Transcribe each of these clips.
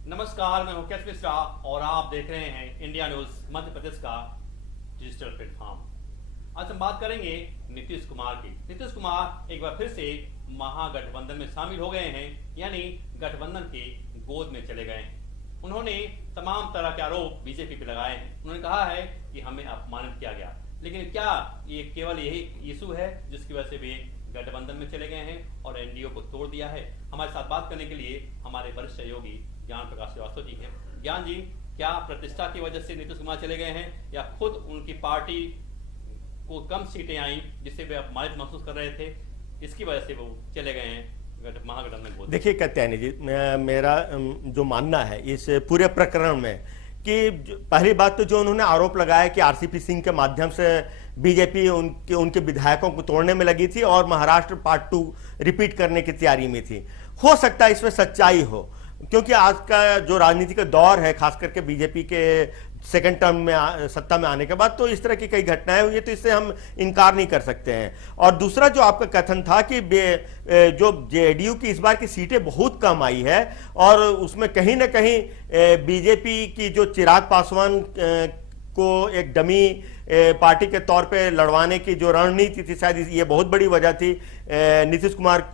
नमस्कार, मैं मुकेश मिश्रा और आप देख रहे हैं इंडिया न्यूज मध्य प्रदेश का डिजिटल प्लेटफॉर्म। आज हम बात करेंगे नीतीश कुमार की। नीतीश कुमार एक बार फिर से महागठबंधन में शामिल हो गए हैं, यानी गठबंधन के गोद में चले गए हैं। उन्होंने तमाम तरह के आरोप बीजेपी पे लगाए हैं। उन्होंने कहा है कि हमें अपमानित किया गया, लेकिन क्या ये केवल यही इशू है जिसकी वजह से वे गठबंधन में चले गए हैं और एनडीए को तोड़ दिया है? हमारे साथ बात करने के लिए हमारे वरिष्ठ सहयोगी ज्ञान प्रकाश श्रीवास्तव जी हैं। ज्ञान जी, क्या प्रतिष्ठा की वजह से नीतीश कुमार चले गए हैं या खुद उनकी पार्टी को कम सीटें आई जिससे वे अपमानित महसूस कर रहे थे, इसकी वजह से वो चले गए हैं महागठबंधन को? देखिए कत्यानी जी, मेरा जो मानना है इस पूरे प्रकरण में कि पहली बात तो जो उन्होंने आरोप लगाया कि आरसीपी सिंह के माध्यम से बीजेपी उनके विधायकों को तोड़ने में लगी थी और महाराष्ट्र पार्ट 2 रिपीट करने की तैयारी में थी। हो सकता है इसमें सच्चाई हो, क्योंकि आज का जो राजनीति का दौर है, खास करके बीजेपी के सेकंड टर्म में सत्ता में आने के बाद, तो इस तरह की कई घटनाएं हुई है, तो इससे हम इनकार नहीं कर सकते हैं। और दूसरा जो आपका कथन था कि जो जेडीयू की इस बार की सीटें बहुत कम आई है और उसमें कहीं ना कहीं बीजेपी की जो चिराग पासवान को एक डमी पार्टी के तौर पे लड़वाने की जो रणनीति थी, शायद ये बहुत बड़ी वजह थी नीतीश कुमार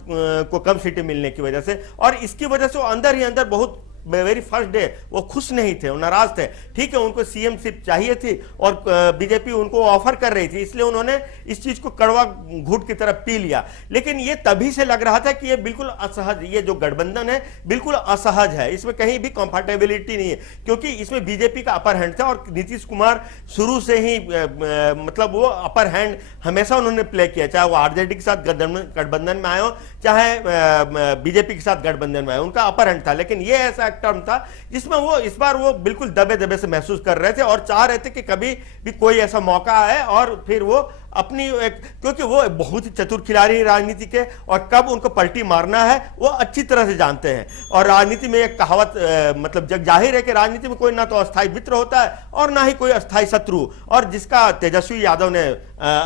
को कम सीटें मिलने की वजह से। और इसकी वजह से वो अंदर ही अंदर बहुत वेरी फर्स्ट डे वो खुश नहीं थे, वो नाराज थे। ठीक है, उनको सीएम सिर्फ चाहिए थी और बीजेपी उनको ऑफर कर रही थी, इसलिए उन्होंने इस चीज को कड़वा घूंट की तरह पी लिया। लेकिन ये तभी से लग रहा था कि ये बिल्कुल असहज, ये जो गठबंधन है बिल्कुल असहज है, इसमें कहीं भी कंफर्टेबिलिटी नहीं है, क्योंकि इसमें बीजेपी का अपर हैंड था और नीतीश कुमार शुरू से ही मतलब वो अपर हैंड हमेशा उन्होंने प्ले किया, चाहे वो आरजेडी के साथ गठबंधन में आए हो, चाहे बीजेपी के साथ गठबंधन में आए, उनका अपर हैंड था। लेकिन ये ऐसा टर्म था जिसमें वो इस बार वो बिल्कुल दबे दबे से महसूस कर रहे थे और चाह रहे थे कि कभी भी कोई ऐसा मौका आए और फिर वो अपनी क्योंकि वो बहुत ही चतुर खिलाड़ी राजनीति के और कब उनको पलटी मारना है वो अच्छी तरह से जानते हैं। और राजनीति में एक कहावत मतलब जग जाहिर है कि राजनीति में कोई ना तो अस्थायी मित्र होता है और ना ही कोई अस्थायी शत्रु, और जिसका तेजस्वी यादव ने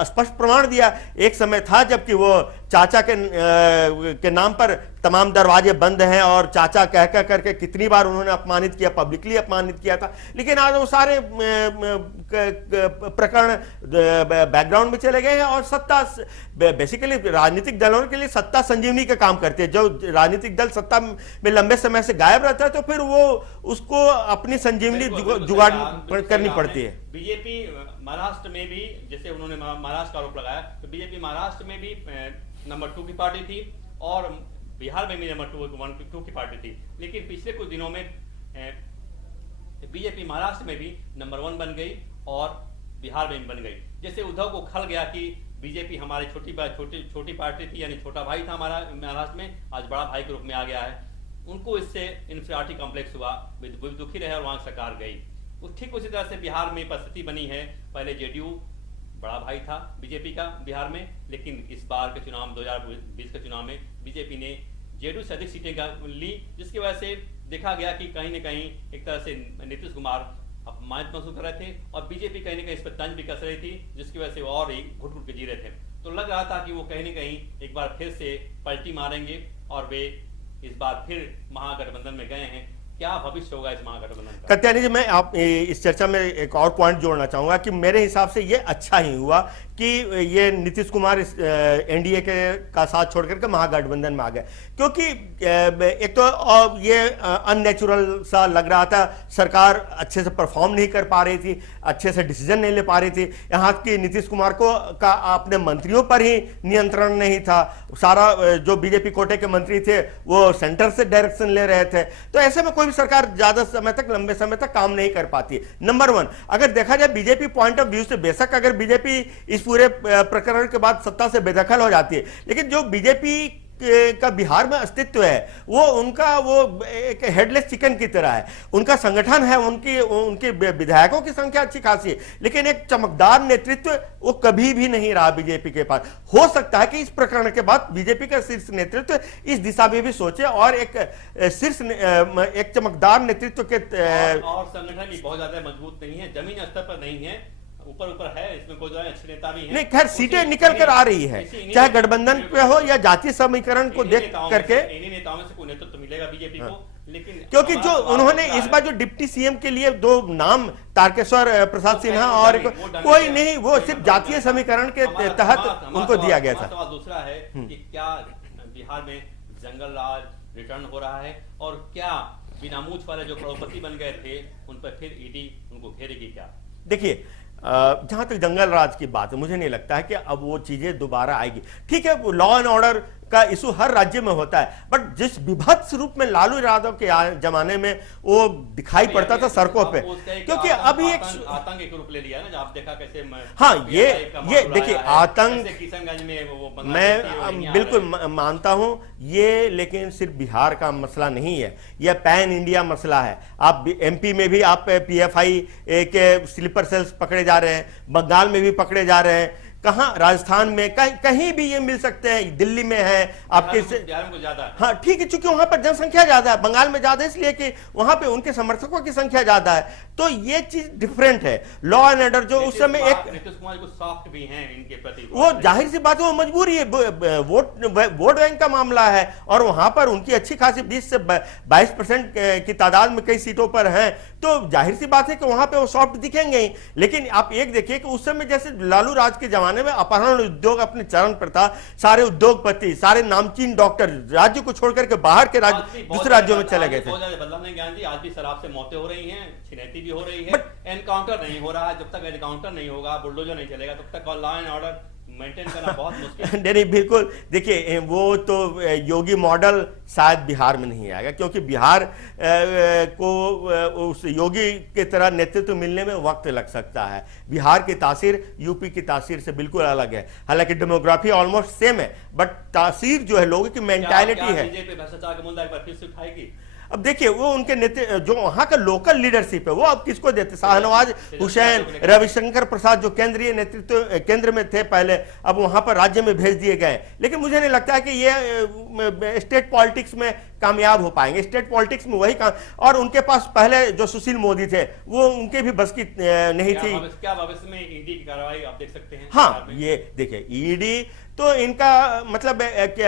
स्पष्ट प्रमाण दिया। एक समय था जबकि वो चाचा के नाम पर तमाम दरवाजे बंद हैं और चाचा कह कह करके कितनी बार उन्होंने अपमानित किया, पब्लिकली अपमानित किया था। लेकिन आज वो सारे प्रकरण बैकग्राउंड में चले गए हैं और सत्ता बेसिकली राजनीतिक दलों के लिए सत्ता संजीवनी का काम करती है। जो राजनीतिक दल सत्ता में लंबे समय से गायब रहता है तो फिर वो उसको अपनी संजीवनी जुगाड़ करनी पड़ती है। बीजेपी महाराष्ट्र में भी, जैसे उन्होंने महाराष्ट्र का आरोप लगाया, तो बीजेपी महाराष्ट्र में भी नंबर 2 की पार्टी थी और बिहार में भी नंबर 2 की पार्टी थी। लेकिन पिछले कुछ दिनों में बीजेपी महाराष्ट्र में भी नंबर 1 बन गई और बिहार में भी बन गई। जैसे उद्धव को खल गया कि बीजेपी हमारी छोटी पार्टी थी, यानी छोटा भाई था हमारा महाराष्ट्र में, आज बड़ा भाई के रूप में आ गया है। उनको इससे इंफीरियरिटी कॉम्प्लेक्स हुआ, दुखी रहे और वहां सरकार गई। ठीक उसी तरह से बिहार में परिस्थिति बनी है। पहले जेडीयू बड़ा भाई था बीजेपी का बिहार में, लेकिन इस बार के चुनाव 2020 के चुनाव में बीजेपी ने जेडीयू से अधिक सीटें ली, जिसकी वजह से देखा गया कि कहीं न कहीं एक तरह से नीतीश कुमार अपमानित महसूस कर रहे थे और बीजेपी कहीं न कहीं इस पर तंज भी कस रही थी, जिसकी वजह से वो और ही घुट घुट के जी रहे थे। तो लग रहा था कि वो कहीं न कहीं एक बार फिर से पलटी मारेंगे और वे इस बार फिर महागठबंधन में गए हैं। क्या भविष्य होगा इस महागठबंधन का? कत्यानी जी, मैं आप इस चर्चा में एक और पॉइंट जोड़ना चाहूंगा कि मेरे हिसाब से ये अच्छा ही हुआ कि ये नीतीश कुमार इस एनडीए का साथ छोड़ करके महागठबंधन में आ गए, क्योंकि एक तो ये अननेचुरल सा लग रहा था। सरकार अच्छे से परफॉर्म नहीं कर पा रही थी, अच्छे से डिसीजन नहीं ले पा रही थी। यहाँ की नीतीश कुमार का अपने मंत्रियों पर ही नियंत्रण नहीं था। सारा जो बीजेपी कोटे के मंत्री थे वो सेंटर से डायरेक्शन ले रहे थे। तो ऐसे में कोई भी सरकार ज्यादा समय तक, लंबे समय तक काम नहीं कर पाती। नंबर 1, अगर देखा जाए बीजेपी पॉइंट ऑफ व्यू से, बेशक अगर बीजेपी इस पूरे प्रकरण के बाद सत्ता से बेदखल हो जाती है, लेकिन जो बीजेपी का बिहार में अस्तित्व है वो उनका वो एक हेडलेस चिकन की तरह है। उनका संगठन है, उनके विधायकों की संख्या अच्छी खासी है, लेकिन एक चमकदार नेतृत्व वो कभी भी नहीं रहा बीजेपी के पास। हो सकता है कि इस प्रकरण के बाद बीजेपी का शीर्ष नेतृत्व इस दिशा में भी सोचे और एक चमकदार नेतृत्व के और संगठन भी बहुत ज्यादा मजबूत नहीं है, जमीन स्तर पर नहीं है, ऊपर है, इसमें कोई अच्छे नेता भी हैं। नहीं, खैर सीटें निकल कर आ रही है, चाहे गठबंधन पे हो या जातीय समीकरण को देख करके। इन्हीं नेताओं में से कोई नेतृत्व मिलेगा बीजेपी को, लेकिन क्योंकि जो हमारा उन्होंने दूसरा इस है। बार जो डिप्टी सीएम के लिए दो नाम तारकेश्वर प्रसाद वो सिन्हा वो और डमी- वो डमी कोई है, नहीं, वो कोई सिर्फ मतलब जातीय नहीं था। समीकरण के हमारा- तहत हमारा उनको सवाल- दिया गया हमारा था। सवाल दूसरा है कि क्या बिहार में जंगल राज रिटर्न हो रहा है और क्या बिना मूछ वाले जो करोड़पति बन गए थे उन पर फिर ईडी उनको घेरेगी क्या? देखिए, जहां तक जंगल राज की बात है, मुझे नहीं लगता है कि अब वो चीजें दोबारा आएगी। ठीक है, लॉ एंड ऑर्डर का इशू हर राज्य में होता है, बट जिस विभत्स रूप में लालू यादव के जमाने में वो दिखाई पड़ता था सड़कों पे, क्योंकि अभी एक आतंक एक रूप ले लिया ना, आप देखा कैसे हाँ, ये PFI देखिए, का माहौल आतंक कैसे किशनगंज में वो मैं बिल्कुल मानता हूं ये, लेकिन सिर्फ बिहार का मसला नहीं है, यह पैन इंडिया मसला है। आप एमपी में भी आप पीएफआई के स्लीपर सेल्स पकड़े जा रहे हैं, बंगाल में भी पकड़े जा रहे हैं, कहां, राजस्थान में कहीं भी ये मिल सकते हैं, दिल्ली में है आपके बिहार में कुछ ज्यादा है। हाँ ठीक है, चूंकि वहां पर जनसंख्या ज्यादा है, बंगाल में ज्यादा इसलिए कि वहां पे उनके समर्थकों की संख्या ज्यादा है, तो ये चीज डिफरेंट है। लॉ एंड ऑर्डर जो उस समय एक नीतीश कुमार को सॉफ्ट भी हैं इनके प्रति, वो जाहिर सी बात है, वो मजबूरी है, वोट बैंक का मामला है, और वहां पर उनकी अच्छी खासी 20 से 22% की तादाद में कई सीटों पर हैं, तो जाहिर सी बात है कि वहां पे वो सॉफ्ट दिखेंगे ही। लेकिन आप एक देखिए कि उस समय जैसे लालू राज के जमाने में अपहरण उद्योग अपने चरण पर था, सारे उद्योगपति, सारे नामचीन डॉक्टर राज्य को छोड़कर के बाहर के राज्य दूसरे राज्यों में चले गए थे। बहुत ज्यादा बदलाव नहीं ज्ञान जी, आज भी शराब से मौतें हो रही हैं, छिनैती भी हो रही है, एनकाउंटर नहीं हो रहा है। जब तक एनकाउंटर नहीं होगा, बुलडोजर नहीं चलेगा, तब तक लॉ एंड ऑर्डर मेंटेन करना बहुत मुश्किल है। नहीं बिल्कुल, देखिए वो तो योगी मॉडल शायद बिहार में नहीं आएगा, क्योंकि बिहार को उस योगी की तरह नेतृत्व मिलने में वक्त लग सकता है। बिहार की तासीर यूपी की तासीर से बिल्कुल अलग है, हालांकि डेमोग्राफी ऑलमोस्ट सेम है, बट तासीर जो है, लोगों की मेंटालिटी है। बीजेपी भ्रष्टाचार का मुद्दा एक बार फिर से उठाएगी? अब देखिए, वो उनके नेता जो वहां का लोकल लीडरशिप है, वो अब किसको देते? शाहनवाज हुसैन, रविशंकर प्रसाद जो केंद्रीय नेतृत्व केंद्र में थे पहले, अब वहां पर राज्य में भेज दिए गए। लेकिन मुझे नहीं लगता है कि ये स्टेट पॉलिटिक्स में कामयाब हो पाएंगे। स्टेट पॉलिटिक्स में वही काम, और उनके पास पहले जो सुशील मोदी थे, वो उनके भी बस की नहीं थी। क्या भविष्य में ईडी की कार्रवाई आप देख सकते हैं? हाँ, ये देखिए, ईडी तो इनका मतलब एक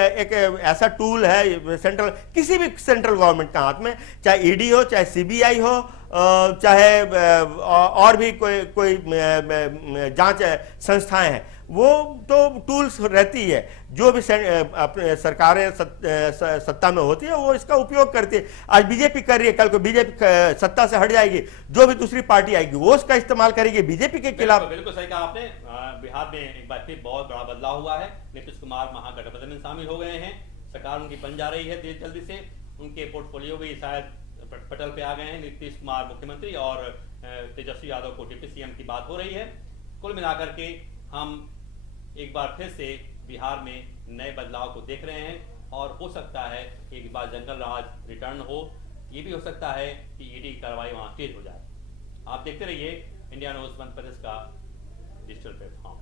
ऐसा टूल है सेंट्रल, किसी भी सेंट्रल गवर्नमेंट का हाथ में, चाहे ईडी हो, चाहे सीबीआई हो, चाहे और भी कोई जांच संस्थाएं हैं, वो तो टूल्स रहती है। जो भी अपने सरकारें सत्ता में होती है, वो इसका उपयोग करती है। आज बीजेपी कर रही है, कल को बीजेपी सत्ता से हट जाएगी, जो भी दूसरी पार्टी आएगी वो उसका इस्तेमाल करेगी बीजेपी के खिलाफ। बिल्कुल सही कहा आपने। बिहार में एक बार फिर बहुत बड़ा बदलाव हुआ है। नीतीश कुमार महागठबंधन में शामिल हो गए हैं, सरकार उनकी बन जा रही है जल्दी से, उनके पोर्टफोलियो भी शायद पटल पे आ गए हैं। नीतीश कुमार मुख्यमंत्री और तेजस्वी यादव को डिप्टी सीएम की बात हो रही है। कुल मिलाकर के हम एक बार फिर से बिहार में नए बदलाव को देख रहे हैं, और हो सकता है एक बार जंगल राज रिटर्न हो, ये भी हो सकता है कि ईडी की कार्रवाई वहां तेज हो जाए। आप देखते रहिए इंडिया न्यूज़ मध्य प्रदेश का डिजिटल प्लेटफॉर्म।